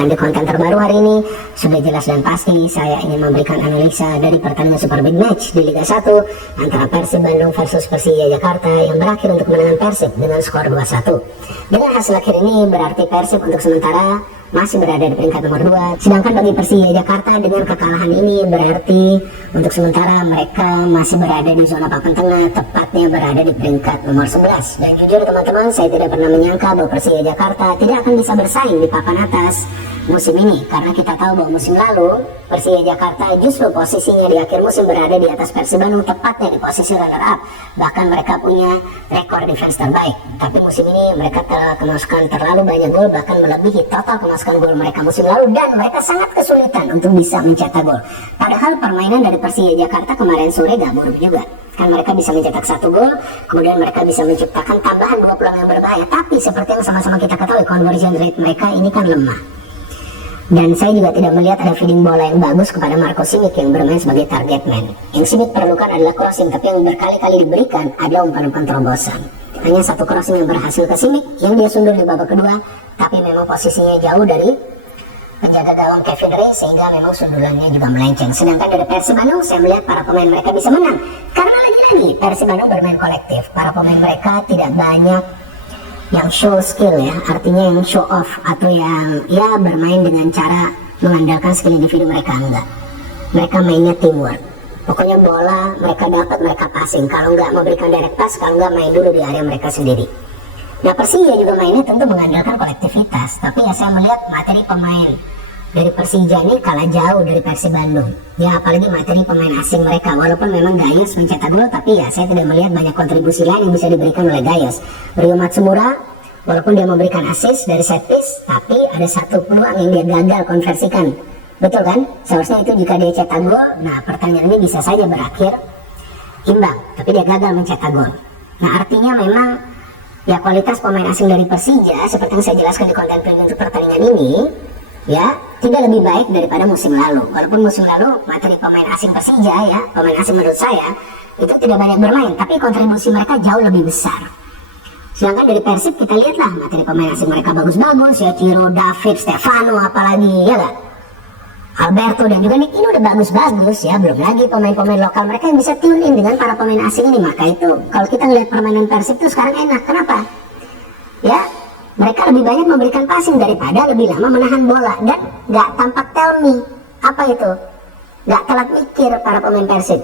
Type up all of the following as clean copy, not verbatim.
Di konten terbaru hari ini sudah jelas dan pasti saya ingin memberikan analisa dari pertandingan Super Big Match di Liga 1 antara Persib Bandung versus Persija Jakarta yang berakhir untuk kemenangan Persib dengan skor 2-1. Dengan hasil akhir ini berarti Persib untuk sementara masih berada di peringkat nomor 2, sedangkan bagi Persija Jakarta dengan kekalahan ini berarti untuk sementara mereka masih berada di zona papan tengah, tepatnya berada di peringkat nomor 11. Dan jujur teman-teman, saya tidak pernah menyangka bahwa Persija Jakarta tidak akan bisa bersaing di papan atas musim ini, karena kita tahu bahwa musim lalu Persija Jakarta justru posisinya di akhir musim berada di atas Persib Bandung, tepatnya di posisi runner up, bahkan mereka punya rekor defense terbaik. Tapi musim ini mereka telah kemasukan terlalu banyak gol, bahkan melebihi total kemasukan gol mereka musim lalu, dan mereka sangat kesulitan untuk bisa mencetak gol. Padahal permainan dari Persija Jakarta kemarin sore gak buruk juga, kan mereka bisa mencetak 1 gol, kemudian mereka bisa menciptakan tambahan 2 peluang yang berbahaya. Tapi seperti yang sama-sama kita ketahui, conversion rate mereka ini kan lemah. Dan saya juga tidak melihat ada feeding bola yang bagus kepada Marco Simic yang bermain sebagai target man. Yang Simic perlukan adalah crossing, tapi yang berkali-kali diberikan adalah umpan-umpan terobosan. Hanya 1 crossing yang berhasil ke Simic, yang dia sundur di babak kedua, tapi memang posisinya jauh dari penjaga gawang Kevin Ray, sehingga memang sundulannya juga melenceng. Sedangkan dari Persib Bandung, saya melihat para pemain mereka bisa menang, karena lagi-lagi Persib Bandung bermain kolektif. Para pemain mereka tidak banyak yang show skill ya, artinya yang show off atau yang ya bermain dengan cara mengandalkan skill individu mereka, enggak. Mereka mainnya teamwork. Pokoknya bola mereka dapat, mereka passing. Kalau enggak memberikan direct pass, kalau enggak main dulu di area mereka sendiri. Nah, Persija juga mainnya tentu mengandalkan kolektivitas, tapi ya saya melihat materi pemain dari Persija ini kalah jauh dari Persib Bandung. Ya apalagi materi pemain asing mereka, walaupun memang Gayos mencetak gol, tapi ya saya tidak melihat banyak kontribusi lain yang bisa diberikan oleh Gayos. Ryo Matsumura, walaupun dia memberikan assist dari set piece, tapi ada 1 peluang yang dia gagal konversikan. Betul kan? Seharusnya itu jika dia cetak gol, nah pertandingan ini bisa saja berakhir imbang, tapi dia gagal mencetak gol. Nah artinya memang ya kualitas pemain asing dari Persija, seperti yang saya jelaskan di konten preview untuk pertandingan ini, ya tidak lebih baik daripada musim lalu. Walaupun musim lalu materi pemain asing Persija ya, pemain asing menurut saya itu tidak banyak bermain, tapi kontribusi mereka jauh lebih besar. Sedangkan dari Persib kita lihatlah materi pemain asing mereka bagus-bagus ya, Ciro, David, Stefano, apalagi ya gak? Alberto dan juga Nick ini udah bagus-bagus ya, belum lagi pemain-pemain lokal mereka yang bisa tune in dengan para pemain asing ini. Maka itu kalau kita ngeliat permainan Persib itu sekarang enak. Kenapa? Ya mereka lebih banyak memberikan passing daripada lebih lama menahan bola, dan gak tampak tell me. Apa itu? Gak telat mikir para pemain Persib.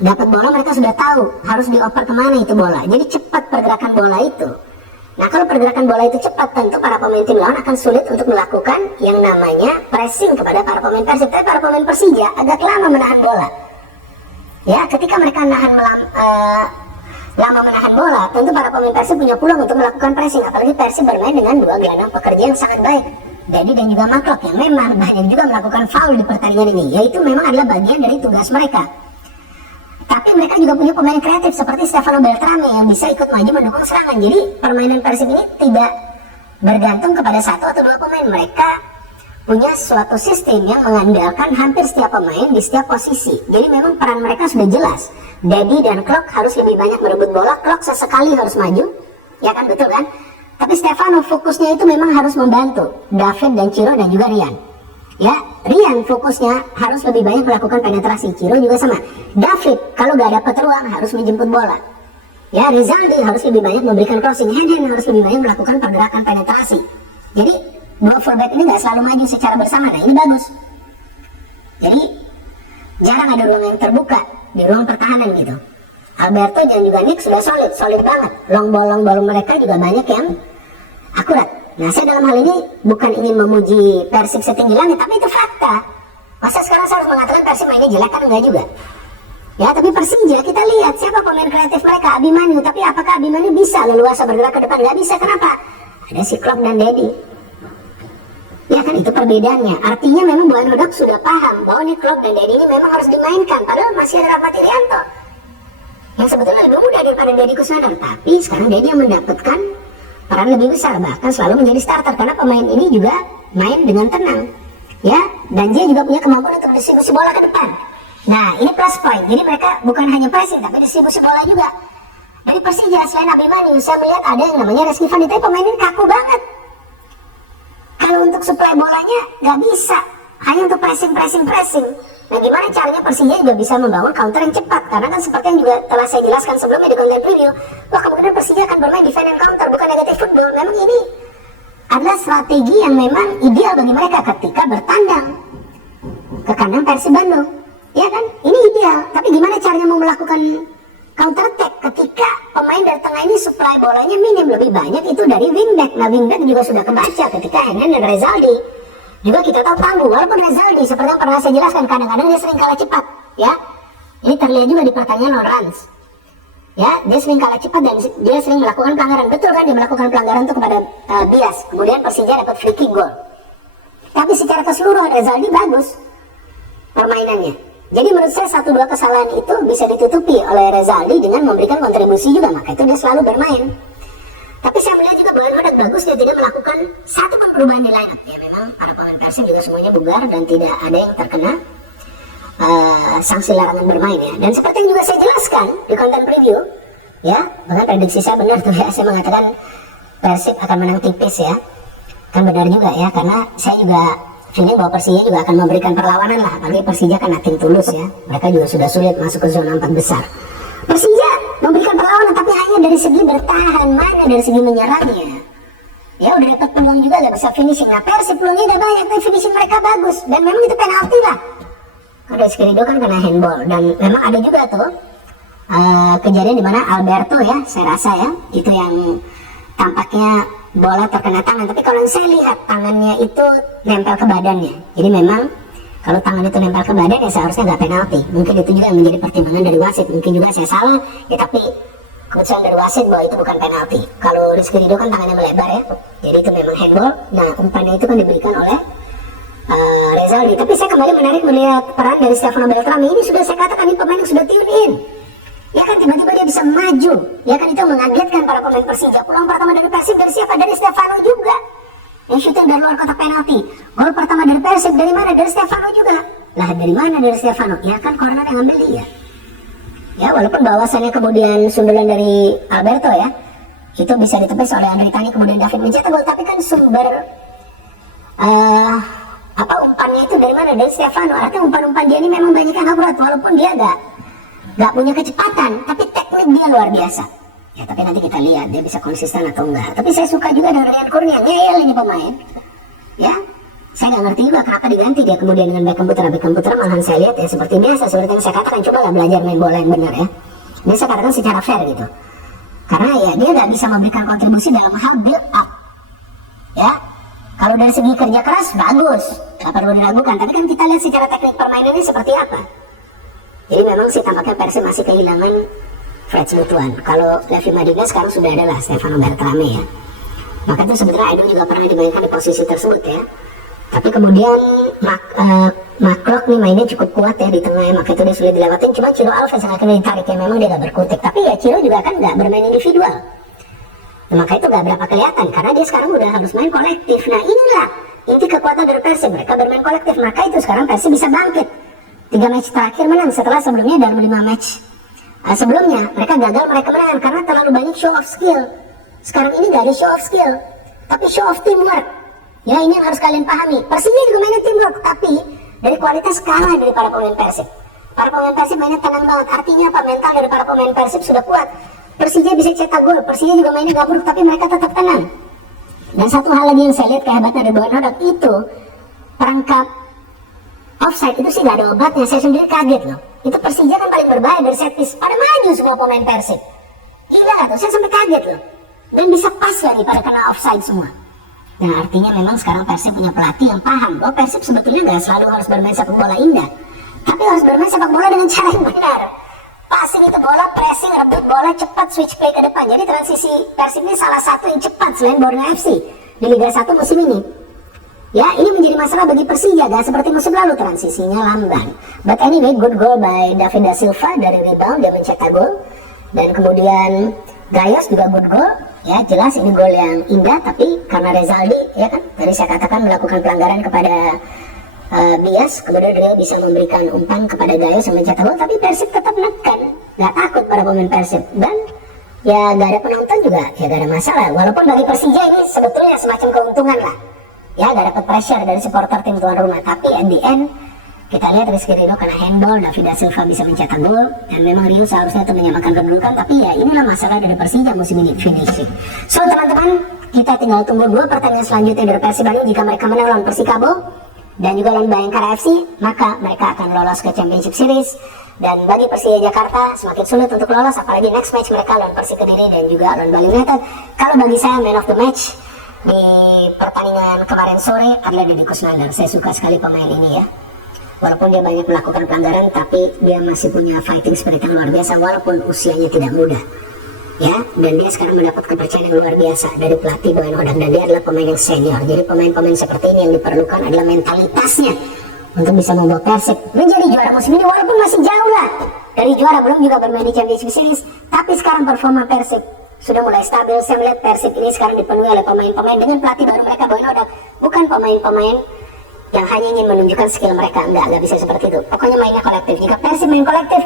Dapat bola mereka sudah tahu harus dioper kemana itu bola, jadi cepat pergerakan bola itu. Nah kalau pergerakan bola itu cepat, tentu para pemain tim lawan akan sulit untuk melakukan yang namanya pressing kepada para pemain Persib. Tapi para pemain Persija agak lama menahan bola. Ya ketika mereka lama menahan bola, tentu para pemain Persib punya peluang untuk melakukan pressing. Apalagi Persib bermain dengan 2 gelandang pekerja yang sangat baik, Dedi dan juga Maklok, yang memang banyak juga melakukan foul di pertandingan ini. Yaitu memang adalah bagian dari tugas mereka. Tapi mereka juga punya pemain kreatif seperti Stefano Beltrame yang bisa ikut maju mendukung serangan. Jadi permainan Persib ini tidak bergantung kepada 1 atau 2 pemain. Mereka punya suatu sistem yang mengandalkan hampir setiap pemain di setiap posisi. Jadi memang peran mereka sudah jelas. Dedi dan Klok harus lebih banyak merebut bola, Klok sesekali harus maju, ya kan, betul kan? Tapi Stefano fokusnya itu memang harus membantu David dan Ciro dan juga Rian. Ya, Rian fokusnya harus lebih banyak melakukan penetrasi, Ciro juga sama. David kalau gak dapat ruang harus menjemput bola. Ya, Rizaldi harus lebih banyak memberikan crossing, Heden harus lebih banyak melakukan pergerakan penetrasi. Jadi 2 fullback ini gak selalu maju secara bersama. Nah ini bagus. Jadi jarang ada ruang yang terbuka di ruang pertahanan gitu. Alberto dan juga Nick sudah solid banget. Long ball mereka juga banyak yang akurat. Nah saya dalam hal ini bukan ingin memuji Persib setinggi langit, tapi itu fakta. Masa sekarang saya harus mengatakan Persib mainnya jelek, kan enggak juga. Ya tapi Persija kita lihat siapa pemain kreatif mereka, Abimanyu. Tapi apakah Abimanyu bisa leluasa bergerak ke depan? Gak bisa, kenapa? Ada si Klok dan Dedi. Ya kan itu perbedaannya. Artinya memang Bu Anodok sudah paham bahwa nih Klok dan Dedi ini memang harus dimainkan. Padahal masih ada Rahmat Irianto yang sebetulnya lebih muda daripada Deddy Kusnandar. Tapi sekarang Dedi yang mendapatkan peran lebih besar, bahkan selalu menjadi starter karena pemain ini juga main dengan tenang. Ya, dan dia juga punya kemampuan untuk distribusi bola ke depan. Nah, ini plus point. Jadi mereka bukan hanya pressing tapi distribusi bola juga. Dari Persija selain Abimanyu, saya melihat ada yang namanya Reski Van, tapi pemain ini kaku banget. kalau untuk supply bolanya nggak bisa, hanya untuk pressing. Nah gimana caranya Persija juga bisa membangun counter yang cepat, karena kan seperti yang juga telah saya jelaskan sebelumnya di konten preview, wah kemungkinan Persija akan bermain defend and counter, bukan negatif football. Memang ini adalah strategi yang memang ideal bagi mereka ketika bertandang ke kandang Persib Bandung, ya kan? Ini ideal, tapi gimana caranya mau melakukan counter attack ketika pemain dari tengah ini supply bolanya minim, lebih banyak itu dari wingback. Nah wingback juga sudah kebaca ketika Henan dan Rezaldi. Juga kita tahu tangguh, walaupun Rezaldi seperti yang pernah saya jelaskan kadang-kadang dia sering kalah cepat, ya. Ini terlihat juga di pertandingan lawan Rans. Ya, dia sering kalah cepat dan dia sering melakukan pelanggaran. Betul kan dia melakukan pelanggaran itu kepada Bias. Kemudian Persija dapat free kick goal. Tapi secara keseluruhan Rezaldi bagus permainannya. Jadi menurut saya 1-2 kesalahan itu bisa ditutupi oleh Rezaldi dengan memberikan kontribusi juga, maka itu dia selalu bermain. Tapi saya melihat juga bahwa Hodak bagus, dia tidak melakukan satu pun perubahan di line up. Ya memang para pemain Persib juga semuanya bugar dan tidak ada yang terkena sanksi larangan bermain ya. Dan seperti yang juga saya jelaskan di konten preview, ya bahkan prediksi saya benar tuh ya, saya mengatakan Persib akan menang tipis ya. Kan benar juga ya, karena saya juga feeling bahwa Persija juga akan memberikan perlawanan lah, apalagi Persija kan nothing tulus ya, mereka juga sudah sulit masuk ke zona 4 besar. Persija memberikan perlawanan tapi hanya dari segi bertahan, mana dari segi menyerangnya. Ya udah dapat peluang juga gak bisa finishing. Nah Persib peluangnya udah banyak tapi finishing mereka bagus, dan memang itu penalti lah. Ada Skirido kan kena handball, dan memang ada juga tuh kejadian di mana Alberto ya, saya rasa ya itu yang tampaknya bola terkena tangan, tapi kalau saya lihat tangannya itu nempel ke badannya. Jadi memang kalau tangan itu nempel ke badan ya seharusnya nggak penalti. Mungkin itu juga menjadi pertimbangan dari wasit. Mungkin juga saya salah ya, tapi keputusan dari wasit bahwa itu bukan penalti. Kalau Rizky Ridho kan tangannya melebar ya, jadi itu memang handball. Nah umpannya itu kan diberikan oleh Rezaldi. Tapi saya kembali menarik melihat peran dari Stefano Beltrami. Ini sudah saya katakan, ini pemain yang sudah tune in. Ya kan tiba-tiba dia bisa maju. Ya kan itu mengagetkan para pemain Persija. Peluang pertama dari Persib dari siapa? Dari Stefano juga. Yang shooting dari luar kotak penalti. Gol pertama dari Persib dari mana? Dari Stefano juga. Lah dari mana dari Stefano? Ya kan corner yang ambil dia. Ya walaupun bahwasannya kemudian sundulan dari Alberto ya, itu bisa ditepis oleh Andri Tani kemudian David mencetak gol, tapi kan sumber umpannya itu dari mana? Dari Stefano. Artinya umpan-umpan dia ini memang banyak yang akurat, walaupun dia gak punya kecepatan, tapi teknik dia luar biasa. Ya tapi nanti kita lihat dia bisa konsisten atau enggak. Tapi saya suka juga dengan Rian Kurnia, ngeyel ini pemain. Ya, saya nggak ngerti juga kenapa diganti dia kemudian dengan Beckham Putra. Malahan saya lihat ya seperti biasa, seperti yang saya katakan, coba nggak belajar main bola yang benar ya. Ini saya katakan secara fair gitu. Karena ya dia nggak bisa memberikan kontribusi dalam hal build up. Ya, kalau dari segi kerja keras bagus, nggak perlu diragukan. Tapi kan kita lihat secara teknik permainannya seperti apa. Jadi memang sih tampaknya Persib masih kehilangan Freds Butuan. Kalau Levi Madinga sekarang sudah ada lah Stefano Beltrame ya. Maka itu sebetulnya Aidul juga pernah dimainkan di posisi tersebut ya. Tapi kemudian Maklok nih mainnya cukup kuat ya di tengah ya. Maka itu dia sulit dilewatin. Cuma Ciro Alves yang akhirnya ditarik ya. Memang dia gak berkutik. Tapi ya Ciro juga kan gak bermain individual. Nah, maka itu gak berapa kelihatan. Karena dia sekarang udah harus main kolektif. Nah inilah inti kekuatan dari Persib. Mereka bermain kolektif. Maka itu sekarang Persib bisa bangkit. 3 match terakhir menang setelah sebelumnya dalam 5 match sebelumnya mereka gagal mereka menang karena terlalu banyak show of skill. Sekarang ini gak ada show of skill, tapi show of teamwork. Ya ini yang harus kalian pahami. Persija juga mainnya teamwork, tapi dari kualitas kalah dari para pemain Persib. Para pemain Persib mainnya tenang banget. Artinya apa? Mental dari para pemain Persib sudah kuat. Persija bisa cetak gol, Persija juga mainnya gabruk, tapi mereka tetap tenang. Dan satu hal lagi yang saya lihat kehebatan dari Bowen Hodak itu perangkap offside itu sih gak ada obatnya. Saya sendiri kaget loh. Itu Persija kan paling berbahaya dari set piece. Pada maju semua pemain Persib. Gila tuh, saya sampai kaget loh. Dan bisa pas lagi pada kena offside semua. Nah artinya memang sekarang Persib punya pelatih yang paham bahwa Persib sebetulnya gak selalu harus bermain sepak bola indah, tapi harus bermain sepak bola dengan cara yang benar. Passing itu bola, pressing, rebut bola, cepat switch play ke depan. Jadi transisi Persib ini salah satu yang cepat selain Borneo FC di Liga 1 musim ini. Ya, ini menjadi masalah bagi Persija, gak seperti musim lalu transisinya lamban. But anyway, good goal by David da Silva dari rebound, dia mencetak gol. Dan kemudian Gayos juga good goal. Ya, jelas ini gol yang indah, tapi karena Rezaldi, ya kan, tadi saya katakan melakukan pelanggaran kepada Bias, kemudian dia bisa memberikan umpan kepada Gayos yang mencetak gol, tapi Persib tetap menekan, gak takut pada pemain Persib. Dan ya gak ada penonton juga, ya gak ada masalah. Walaupun bagi Persija ini sebetulnya semacam keuntungan lah. ya gak dapat pressure dari supporter tim tuan rumah. Tapi at the end kita lihat Rizky Ridho karena handball, David da Silva bisa mencetak gol, dan memang Rio seharusnya itu menyamakan kedudukan. Tapi ya inilah masalah dari Persija musim ini, finishing. So teman-teman, kita tinggal tunggu 2 pertandingan selanjutnya dari Persib Bandung. Jika mereka menang lawan Persikabo dan juga lawan Bayangkara FC, maka mereka akan lolos ke Championship Series. Dan bagi Persija Jakarta semakin sulit untuk lolos, apalagi next match mereka lawan Persik Kediri dan juga lawan Bali United. Kalau bagi saya man of the match di pertandingan kemarin sore adalah Deddy Kusnandar. Saya suka sekali pemain ini ya. Walaupun dia banyak melakukan pelanggaran, tapi dia masih punya fighting spirit yang luar biasa walaupun usianya tidak muda. Ya, dan dia sekarang mendapat kepercayaan yang luar biasa dari pelatih Boyan Hodak, dan dia adalah pemain yang senior. Jadi pemain-pemain seperti ini yang diperlukan adalah mentalitasnya untuk bisa membawa Persib menjadi juara musim ini, walaupun masih jauh lah dari juara, belum juga bermain di Championship Series. Tapi sekarang performa Persib sudah mulai stabil. Saya melihat Persib ini sekarang dipenuhi oleh pemain-pemain dengan pelatih baru mereka Boyan Hodak, bukan pemain-pemain yang hanya ingin menunjukkan skill mereka. Enggak bisa seperti itu. Pokoknya mainnya kolektif. Jika Persib main kolektif,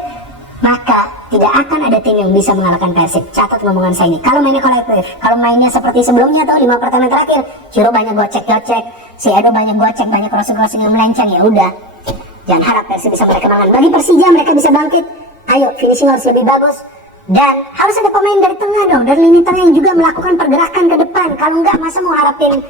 maka tidak akan ada tim yang bisa mengalahkan Persib. Catat ngomongan saya ini. Kalau mainnya kolektif, kalau mainnya seperti sebelumnya tuh 5 pertandingan terakhir, Ciro banyak gocek-gocek, si Edo banyak gocek, banyak crossing-crossing yang melenceng, ya udah. Jangan harap Persib bisa mereka menang. Bagi Persija mereka bisa bangkit. Ayo, finishing harus lebih bagus. Dan harus ada pemain dari tengah dong, dari lini tengah yang juga melakukan pergerakan ke depan. Kalau enggak, masa mau harapin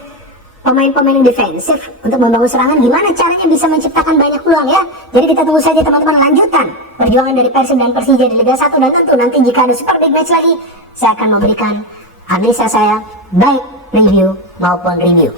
pemain-pemain yang defensif untuk membangun serangan? Gimana caranya bisa menciptakan banyak peluang ya? Jadi kita tunggu saja teman-teman lanjutan perjuangan dari Persib dan Persija di Liga 1, dan tentu nanti jika ada super big match lagi, saya akan memberikan analisa saya baik review maupun review.